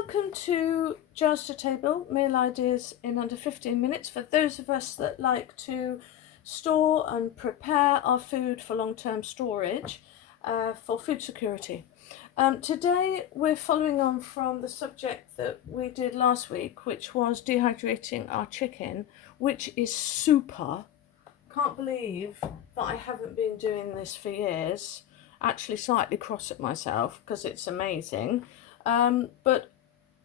Welcome to Jars to Table, meal ideas in under 15 minutes for those of us that like to store and prepare our food for long-term storage for food security. Today we're following on from the subject that we did last week, which was dehydrating our chicken, which is super. Can't believe that I haven't been doing this for years. Actually slightly cross at myself because it's amazing. But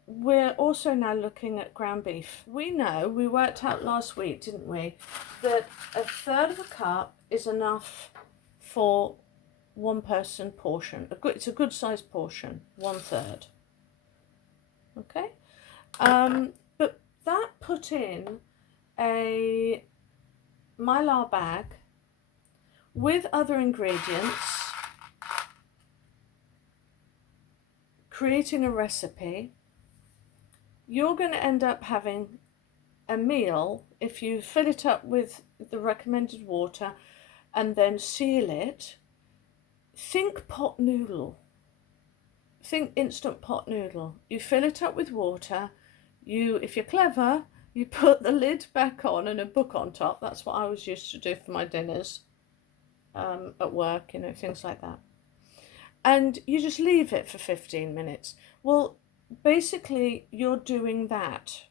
we're also now looking at ground beef. We know, we worked out last week, didn't we, that a third of a cup is enough for one person portion. It's a good sized portion, 1/3. Okay? But that put in a mylar bag with other ingredients, creating a recipe. You're going to end up having a meal if you fill it up with the recommended water and then seal it. Think pot noodle. Think instant pot noodle. You fill it up with water. If you're clever, you put the lid back on and a book on top. That's what I was used to do for my dinners at work, things like that. And you just leave it for 15 minutes. Well, basically, you're doing that.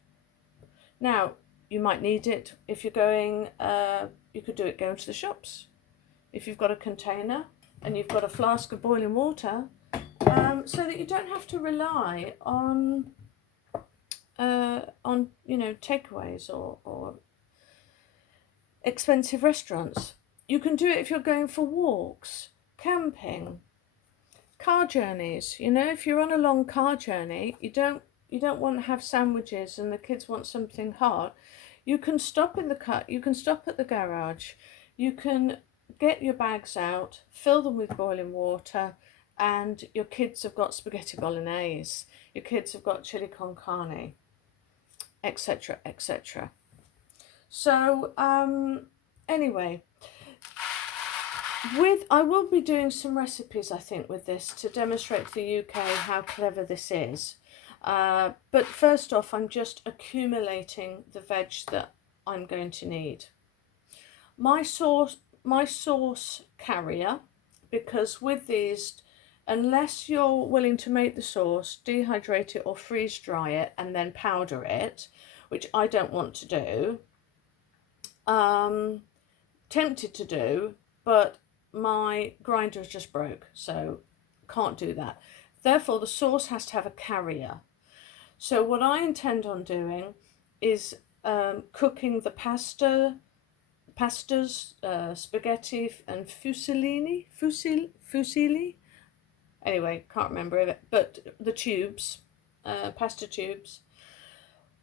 Now, you might need it if you're going, you could do it going to the shops. If you've got a container and you've got a flask of boiling water, so that you don't have to rely on takeaways or expensive restaurants. You can do it if you're going for walks, camping, car journeys. If you're on a long car journey, you don't want to have sandwiches and the kids want something hot. You can stop in the car, you can stop at the garage, you can get your bags out, fill them with boiling water, and your kids have got spaghetti bolognese, your kids have got chili con carne, etc, etc. So anyway, I will be doing some recipes, I think, with this to demonstrate to the UK how clever this is. But first off, I'm just accumulating the veg that I'm going to need. My sauce carrier, because with these, unless you're willing to make the sauce, dehydrate it or freeze dry it and then powder it, which I don't want to do, tempted to do, but my grinder is just broke, so can't do that. Therefore, the sauce has to have a carrier. So what I intend on doing is cooking the pastas, spaghetti and fusilli. Anyway, can't remember it, but the tubes, pasta tubes.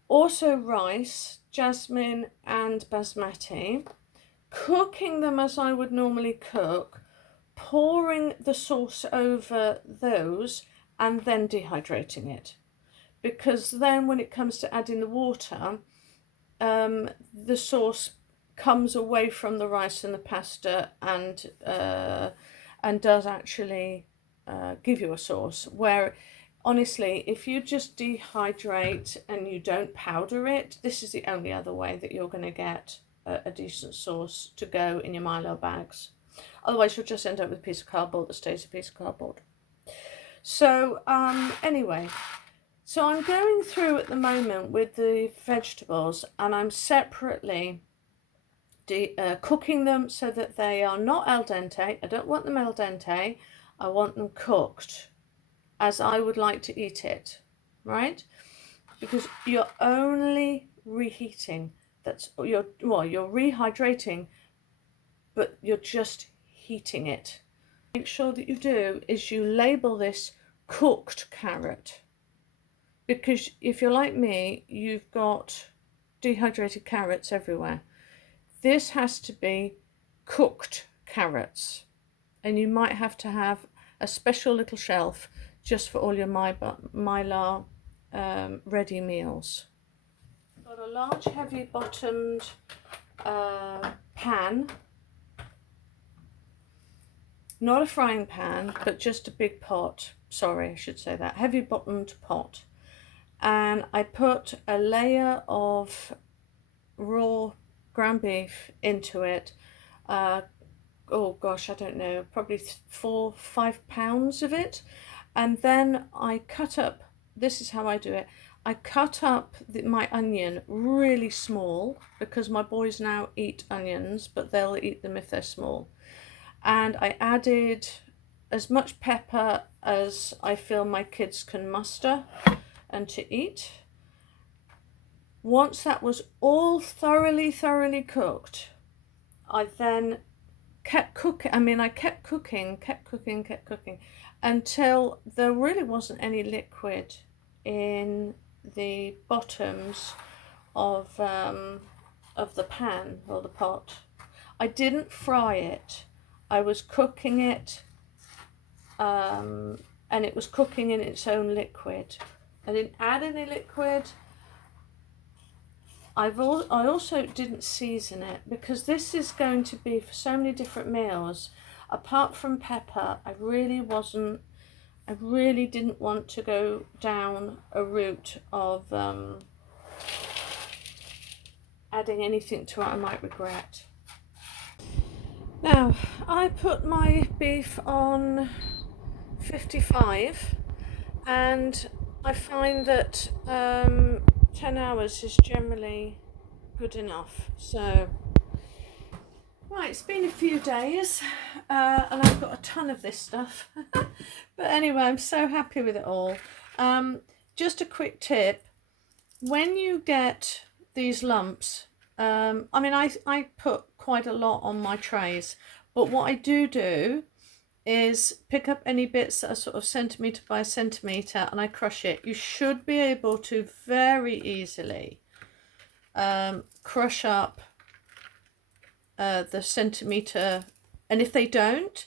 Also rice, jasmine and basmati. Cooking them as I would normally cook, pouring the sauce over those and then dehydrating it. Because then when it comes to adding the water, the sauce comes away from the rice and the pasta and does actually give you a sauce. Where honestly, if you just dehydrate and you don't powder it, this is the only other way that you're going to get a decent sauce to go in your Milo bags. Otherwise you'll just end up with a piece of cardboard that stays a piece of cardboard. So anyway, so I'm going through at the moment with the vegetables, and I'm separately cooking them so that they are not al dente. I don't want them al dente. I want them cooked as I would like to eat it, right? Because you're only reheating. You're rehydrating, but you're just heating it. Make sure that you do is you label this cooked carrot, because if you're like me, you've got dehydrated carrots everywhere. This has to be cooked carrots, and you might have to have a special little shelf just for all your mylar ready meals. Got a large heavy bottomed pan, not a frying pan, but just a big pot. Sorry, I should say that. Heavy bottomed pot. and I put a layer of raw ground beef into it. Oh gosh, I don't know, probably 4-5 pounds of it. And then I cut up, this is how I do it. I cut up my onion really small, because my boys now eat onions, but they'll eat them if they're small. And I added as much pepper as I feel my kids can muster and to eat. Once that was all thoroughly cooked, I then kept cooking. I kept cooking until there really wasn't any liquid in the bottoms of the pan or the pot. I didn't fry it. I was cooking it, and it was cooking in its own liquid. I didn't add any liquid. I also didn't season it, because this is going to be for so many different meals. Apart from pepper, I really didn't want to go down a route of adding anything to it I might regret. Now, I put my beef on 55, and I find that 10 hours is generally good enough. So, right, it's been a few days, and I've got a ton of this stuff. But anyway, I'm so happy with it all. Just a quick tip: when you get these lumps, I put quite a lot on my trays, but what I do is pick up any bits that are sort of centimetre by centimetre, and I crush it. You should be able to very easily crush up the centimetre, and if they don't,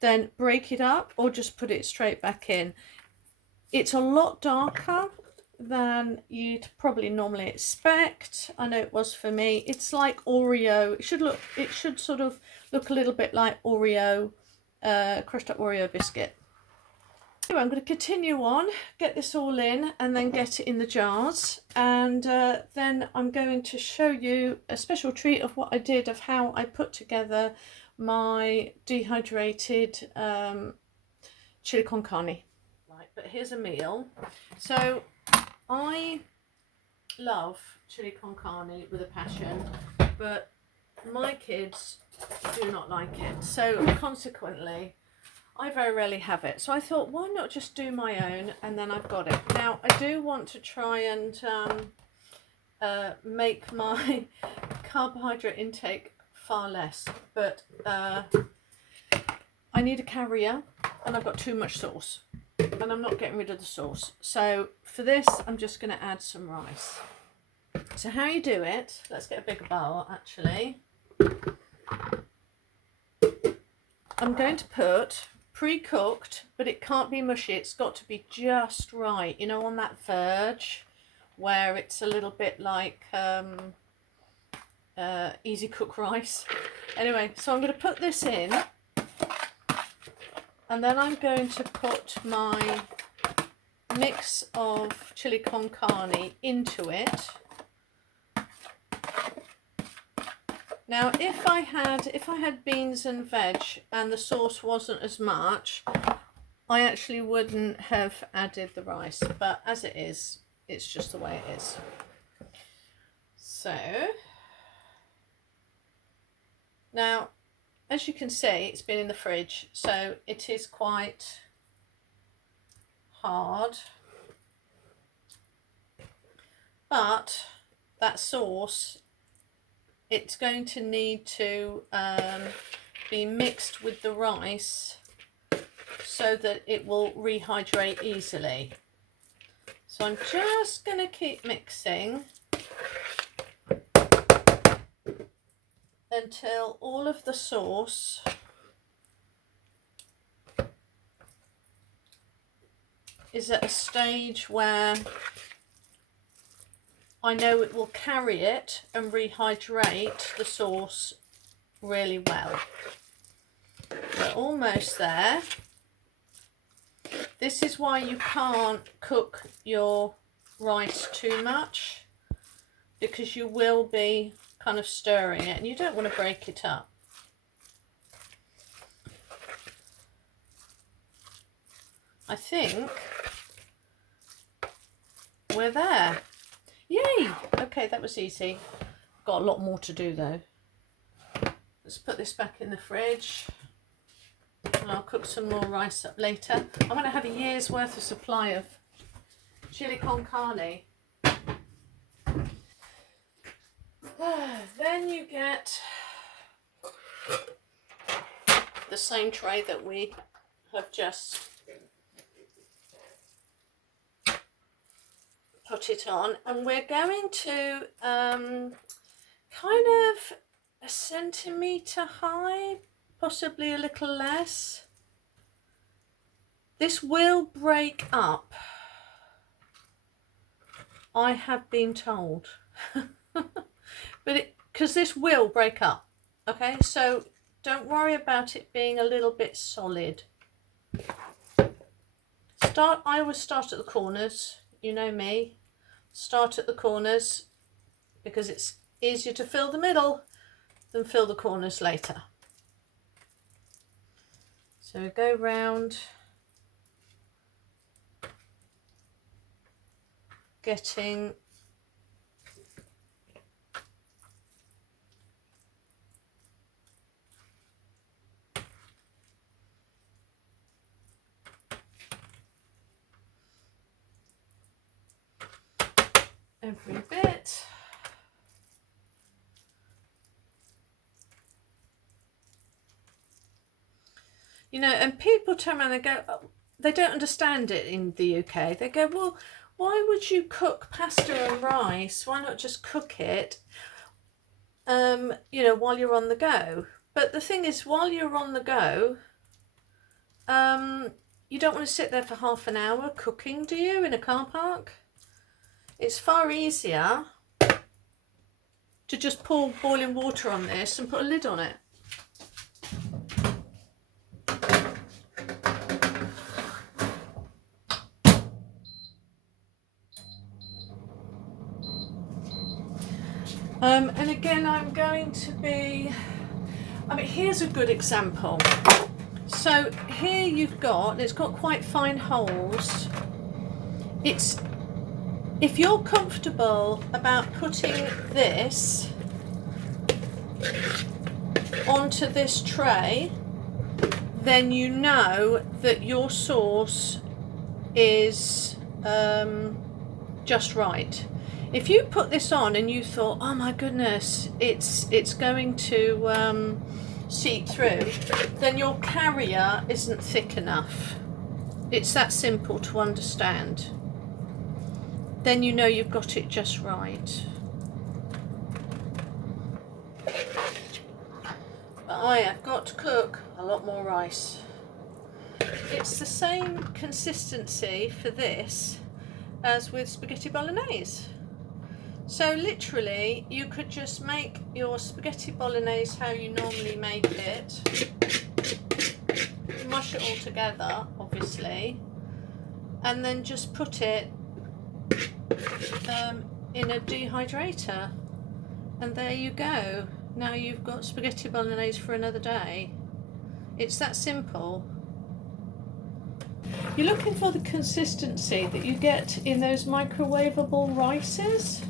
then break it up or just put it straight back in. It's a lot darker than you'd probably normally expect. I know it was for me. It's like Oreo. It should sort of look a little bit like Oreo, crushed up Oreo biscuit. Anyway, I'm going to continue on, get this all in, and then get it in the jars, and then I'm going to show you a special treat of what I did, of how I put together my dehydrated chili con carne. Right, but here's a meal. So I love chili con carne with a passion, but my kids do not like it, so consequently I very rarely have it. So I thought, why not just do my own, and then I've got it. Now I do want to try and make my carbohydrate intake far less, but I need a carrier, and I've got too much sauce, and I'm not getting rid of the sauce. So for this, I'm just going to add some rice. So how you do it, let's get a bigger bowl actually. I'm going to put pre-cooked, but it can't be mushy, it's got to be just right, you know, on that verge where it's a little bit like easy cook rice. Anyway, so I'm going to put this in, and then I'm going to put my mix of chili con carne into it. Now, if I had beans and veg and the sauce wasn't as much, I actually wouldn't have added the rice, but as it is, it's just the way it is. So, now, as you can see, it's been in the fridge, so it is quite hard, but that sauce, it's going to need to be mixed with the rice so that it will rehydrate easily. So I'm just going to keep mixing until all of the sauce is at a stage where I know it will carry it and rehydrate the sauce really well. We're almost there. This is why you can't cook your rice too much, because you will be kind of stirring it and you don't want to break it up. I think we're there. Yay! Okay, that was easy. Got a lot more to do though. Let's put this back in the fridge and I'll cook some more rice up later. I'm going to have a year's worth of supply of chili con carne. Then you get the same tray that we have just put it on, and we're going to kind of a centimetre high, possibly a little less. This will break up, I have been told. But because this will break up, okay, so don't worry about it being a little bit solid. I always start at the corners, you know me. Start at the corners because it's easier to fill the middle than fill the corners later. So go round, getting every bit. You know, and people turn around and go, oh, they don't understand it in the UK. They go, well, why would you cook pasta and rice? Why not just cook it, you know, while you're on the go? But the thing is, while you're on the go, you don't want to sit there for half an hour cooking, do you, in a car park? It's far easier to just pour boiling water on this and put a lid on it. And again, I'm going to be, I mean, here's a good example. So here you've got, it's got quite fine holes. It's, if you're comfortable about putting this onto this tray, then you know that your sauce is just right. If you put this on and you thought, oh my goodness, it's going to seep through, then your carrier isn't thick enough. It's that simple to understand. Then you know you've got it just right. But I have got to cook a lot more rice. It's the same consistency for this as with spaghetti bolognese. So literally you could just make your spaghetti bolognese how you normally make it, mush it all together obviously, and then just put it in a dehydrator, and there you go. Now you've got spaghetti bolognese for another day. It's that simple. You're looking for the consistency that you get in those microwavable rices.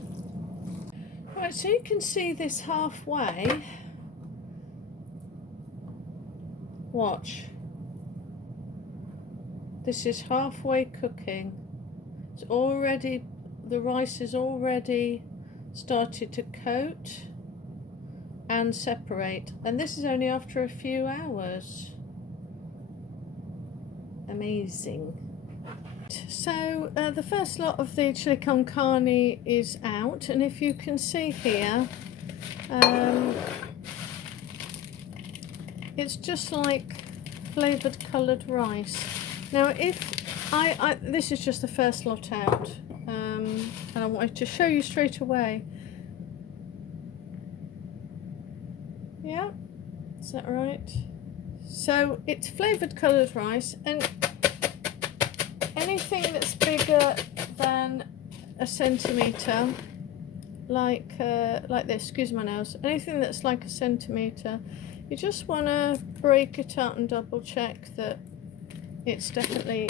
Right, so you can see this halfway. Watch. This is halfway cooking. It's already, the rice is already started to coat and separate, and this is only after a few hours. Amazing. So the first lot of the chili con carne is out, and if you can see here, it's just like flavoured coloured rice. Now if this is just the first lot out, and I wanted to show you straight away. Yeah, is that right? So it's flavoured coloured rice, and anything that's bigger than a centimetre, like this, excuse my nails, anything that's like a centimetre, you just want to break it up and double check that it's definitely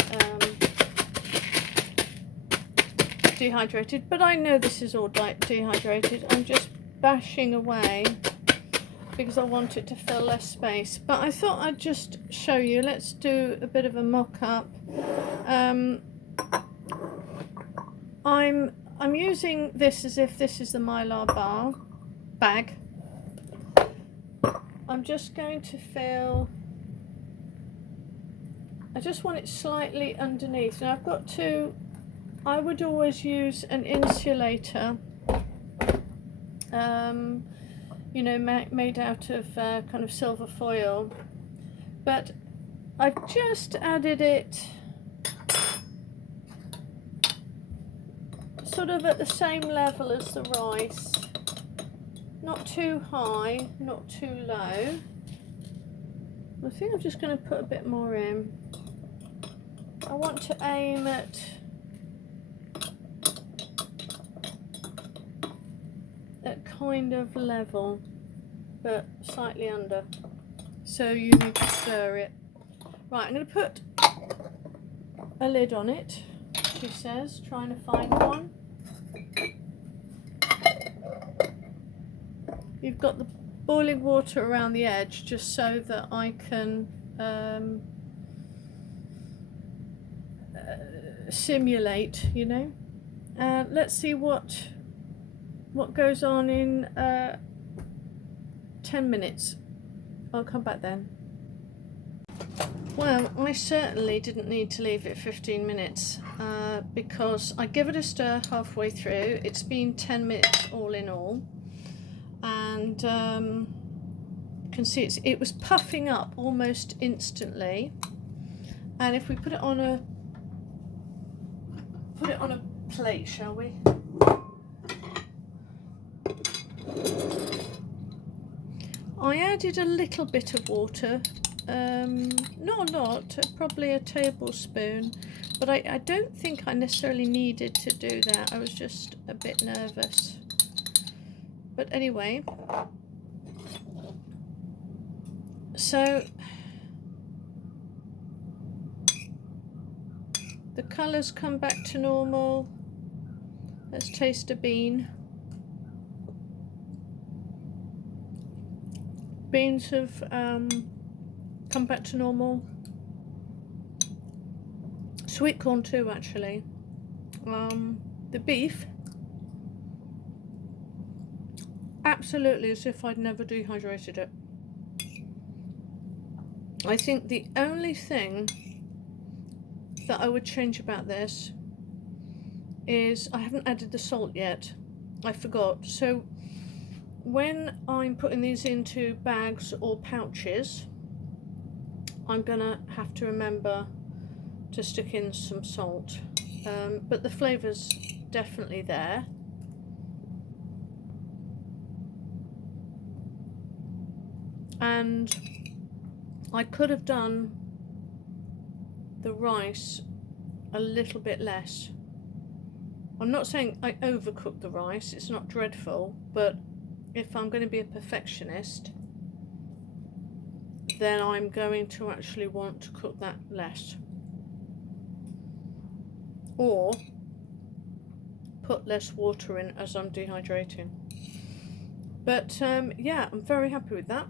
dehydrated. But I know this is all dehydrated. I'm just bashing away because I want it to fill less space. But I thought I'd just show you. Let's do a bit of a mock-up. I'm using this as if this is the Mylar bag. I'm just going to fill, I just want it slightly underneath. Now I've got to, I would always use an insulator, you know, made out of kind of silver foil, but I've just added it sort of at the same level as the rice, not too high, not too low. I think I'm just going to put a bit more in. I want to aim at kind of level, but slightly under, so you need to stir it. Right, I'm going to put a lid on it, she says, trying to find one. You've got the boiling water around the edge just so that I can simulate, you know. Let's see what goes on in 10 minutes. I'll come back then. Well, I certainly didn't need to leave it 15 minutes because I give it a stir halfway through. It's been 10 minutes all in all, and you can see it was puffing up almost instantly. And if we put it on a plate, shall we? I added a little bit of water, not a lot, probably a tablespoon, but I don't think I necessarily needed to do that. I was just a bit nervous. But anyway, so the colours come back to normal. Let's taste a bean. Beans have come back to normal. Sweet corn too, actually. The beef, absolutely as if I'd never dehydrated it. I think the only thing that I would change about this is I haven't added the salt yet. I forgot. So when I'm putting these into bags or pouches, I'm gonna have to remember to stick in some salt, but the flavour's definitely there. And I could have done the rice a little bit less. I'm not saying I overcooked the rice, it's not dreadful, but if I'm going to be a perfectionist, then I'm going to actually want to cook that less, or put less water in as I'm dehydrating. But yeah, I'm very happy with that.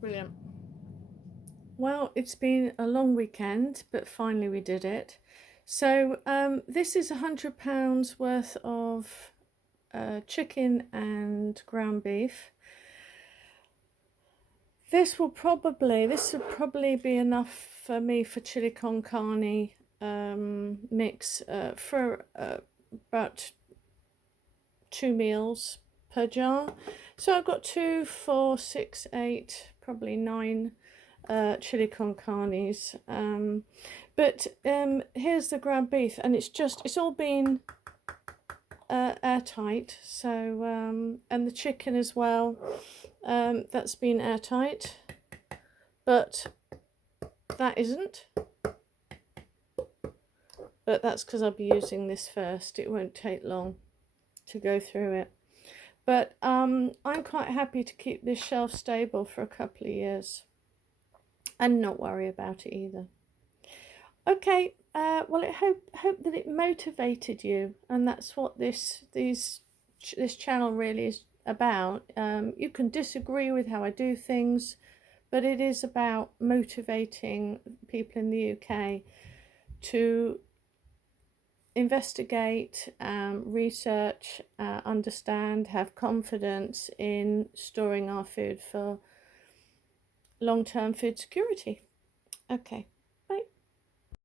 Brilliant. Well, it's been a long weekend, but finally we did it. So this is £100 worth of chicken and ground beef. This will probably be enough for me for chili con carne mix for about 2 meals per jar. So I've got 2, 4, 6, 8, probably 9 chili con carnes. But here's the ground beef, and it's all been airtight. So and the chicken as well, that's been airtight, but that isn't. but that's because I'll be using this first. It won't take long to go through it. But I'm quite happy to keep this shelf stable for a couple of years and not worry about it either. Okay, well, I hope that it motivated you, and that's what this channel really is about. You can disagree with how I do things, but it is about motivating people in the UK to investigate, research, understand, have confidence in storing our food for long-term food security. Okay.